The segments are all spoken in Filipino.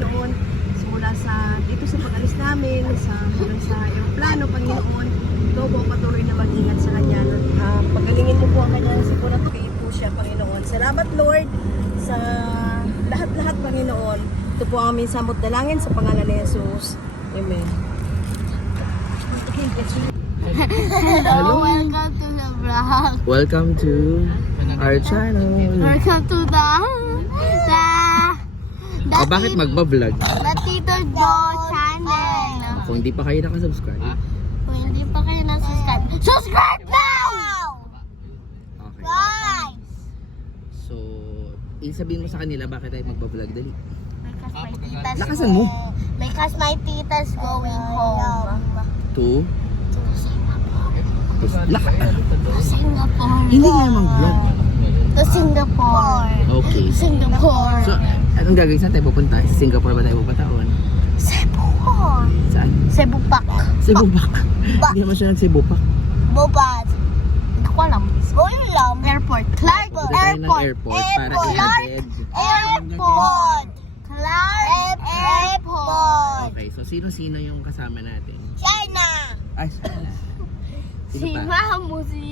Panginoon. Simula sa dito sa pag-alis namin, sa hanggang sa aeroplano, Panginoon. Ikaw po patuloy na mag-ingat sa kanya. Ah, pagalingin mo po ang kanyang sipon at kayo po siya, Panginoon. Salamat, Lord, sa lahat-lahat, Panginoon. Ito po ang aming samot dalangin sa pangalan ni Jesus. Amen. Hello, welcome to the vlog. Welcome to our channel. Welcome to the, O bakit magbablog? the Tito Joe channel. Kung hindi pa kayo nakasubscribe. Kung hindi pa kayo na-subscribe, subscribe now! Okay. Guys! So, isabihin mo sa kanila bakit tayo magbablog. Dali. Because my tita's Lakasan mo. Because my tita's going home. To? To Singapore. Laka. To Singapore. Hindi nga mag-vlog. To Singapore. Okay. Singapore. So, anong gagawin saan tayo pupunta? Sa Singapore ba tayo pupunta? O ano? Cebu. Saan? Cebu Park. Cebu Park. Ba- Hindi naman siya ng Cebu Park. Bobat. Hindi ko alam. Going lang. Airport. Clark Punta tayo ng airport para i-attend. Airport. Clark Airport. Okay, so sino-sino yung kasama natin? China. Ay. Sino Si pa? Mamu, si...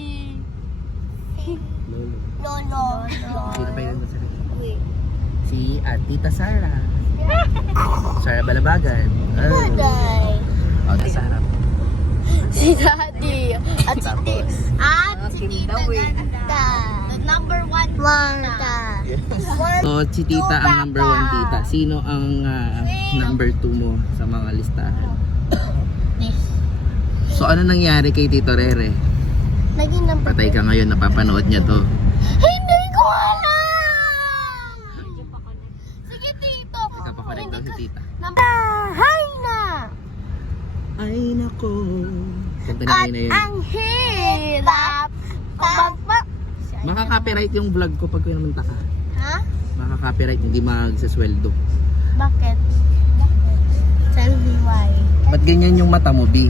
Lolo. Lolo. Yun sa Si at Tita Sara. Sara Balabagan. Oh. Day. Oh, nasa harap. Si Daddy. At si Tapos, At si Tita Ganda. The number one Marta. So, si Tita ang number one tita. Sino ang ah, number two mo sa mga listahan? So, ano nangyari kay Tito Rere? Naging number Patay ka ngayon, napapanood niya to. Hindi ko alam! Sige, Tito. Nagkapakorek daw si Tita. Number... Hi na! Nako. Kanta na At yun. ang hirap pagpag... Makaka-copyright yung vlog ko pag pinamanta ka. Ha? Makaka-copyright, hindi magsasweldo. Bakit? Tell me why. Ba't ganyan yung mata mo, B?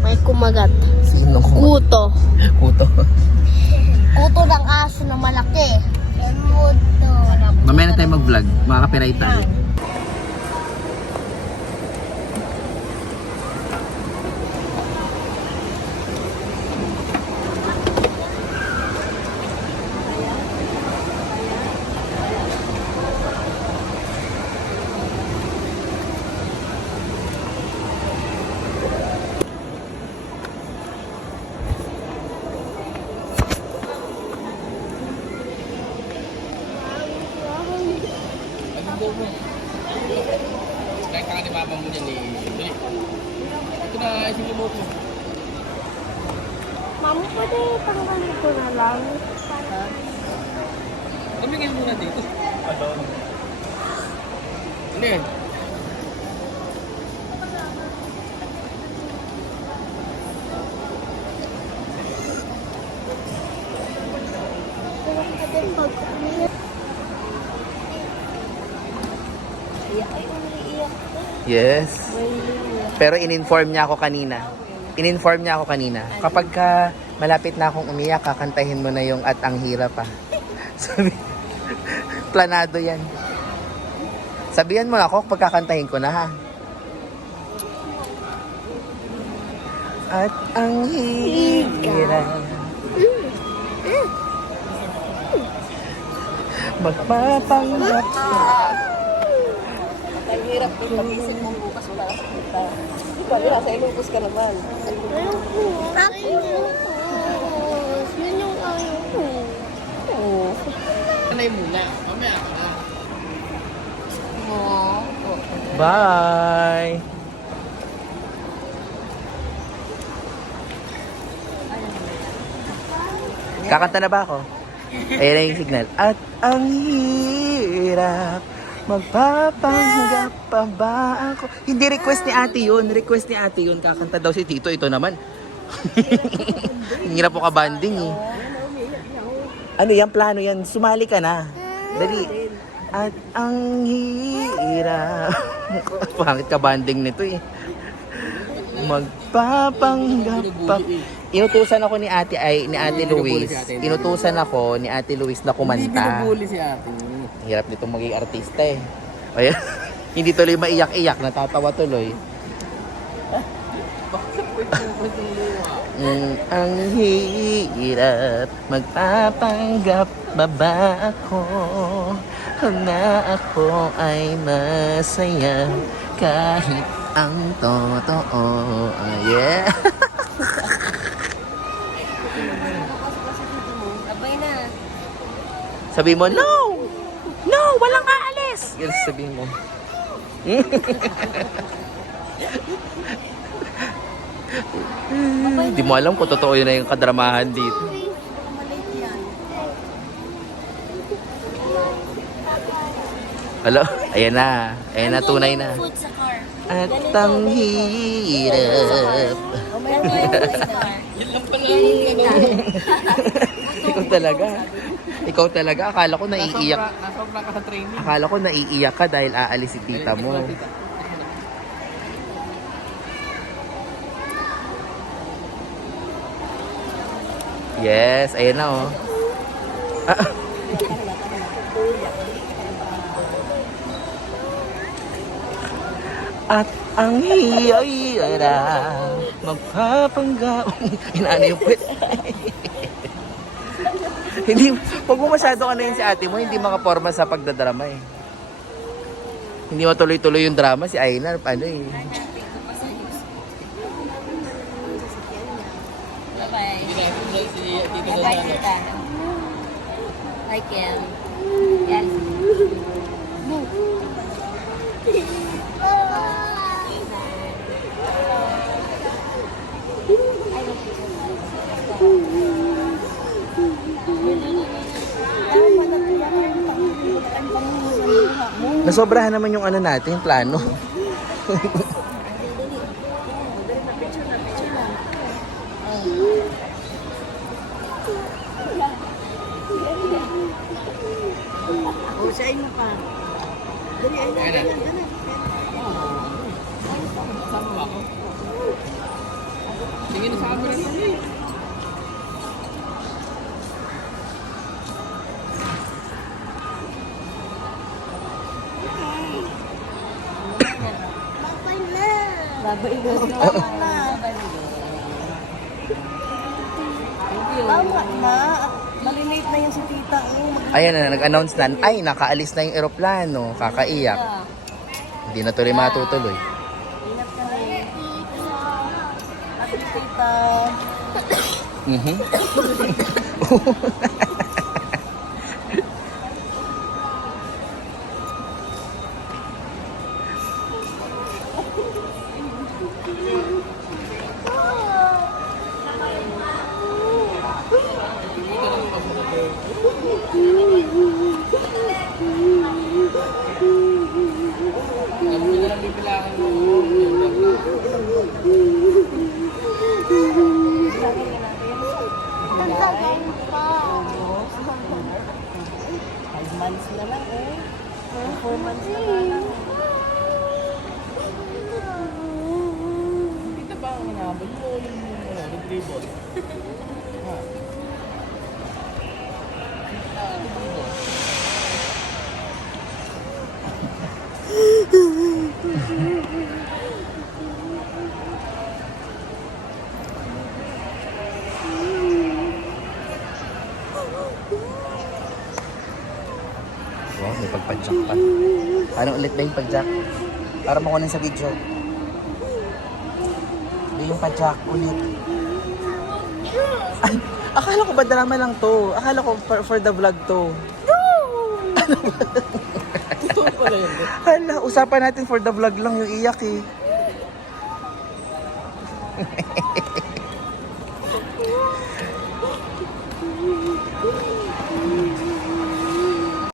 May kumagat. Sino ko? Kuto. Kuto. Kuto ng aso na malaki. Kuto. Mamaya na tayo mag-vlog. Makaka-copyright tayo. Kahit ka ni Papa mo niyan eh. Dali. Ito na, isang remote mo. Mami, pwede tanggalin ko na lang. Tumingin muna dito. Ano? Ano yun? Yes. Pero in-inform niya ako kanina. In-inform niya ako kanina. Kapag ka malapit na akong umiyak, kakantahin mo na yung at ang hirap pa. Sabi, planado yan. Sabihan mo ako pag kakantahin ko na ha. At ang hirap. Magpapanggap Ang hirap din tapisin mo bukas wala ka sa kita. Pwede nasa ilubos ka naman. Ako. Yun yung ayaw ko. Kanay muna. Mamaya ka na. Oh. Bye! Kakanta na ba ako? Ayan na yung signal. At ang hirap Magpapanggap pa ba ako? Hindi request ni ate yun. Request ni ate yun. Kakanta daw si Tito. Ito naman. Hirap po ka banding eh. Ano yan? Plano yan. Sumali ka na. Dali. At ang hirap. Pangit ka banding nito eh. Magpapanggap pa. Inutusan ako ni Ate ay ni Ate Luis. Inutusan ako ni Ate Luis na kumanta. Hindi si ate. Hirap nitong maging artista eh. Ayan. Hindi tuloy maiyak-iyak, natatawa tuloy. Mm, ang hirap magpapanggap baba ako na ako ay masaya kahit ang totoo. Ah, yeah. Sabi mo, no! Walang aalis! Yan sabi mo. Hindi mo alam kung totoo yun na yung kadramahan dito. Hello? Ayan na. Ayan na, tunay na. At ang hirap. O meron tayong food sa car. Ikaw talaga. Ikaw talaga. Akala ko naiiyak. Nasobra ka sa training. Akala ko naiiyak ka dahil aalis si tita mo. Yes, ayan na oh. Ah. At ang hiyayara magpapanggap. Inaano yung pwede. Hindi, wag mo masyado ano yun si ate mo, hindi makaporma sa pagdadrama eh. Hindi matuloy-tuloy yung drama si Ainar, ano eh. Bye-bye. Dito na Bye, tita. Bye, Kim. Nasobrahan naman yung ano natin, yung plano. Siya mo pa. Dali, ay, na sa amin rin Babay na. Tama na. Tama na. Na yan si tita. eh. Ayan na, nag-announce na, ay, nakaalis na yung eroplano, kakaiyak. Hindi na tuloy matutuloy. Ingat ka na eh. Happy tita. Mhm. months na lang eh. Four months na lang. Dito ba ang hinabol mo yung ano, retrieval? Wow, may pagpadyak pa. Ano ulit ba yung padyak? Para makunin sa video. Hindi yung padyak ulit. Ay, akala ko ba drama lang to? Akala ko for, for the vlog to. Totoo pala yun. Hala, usapan natin for the vlog lang yung iyak eh.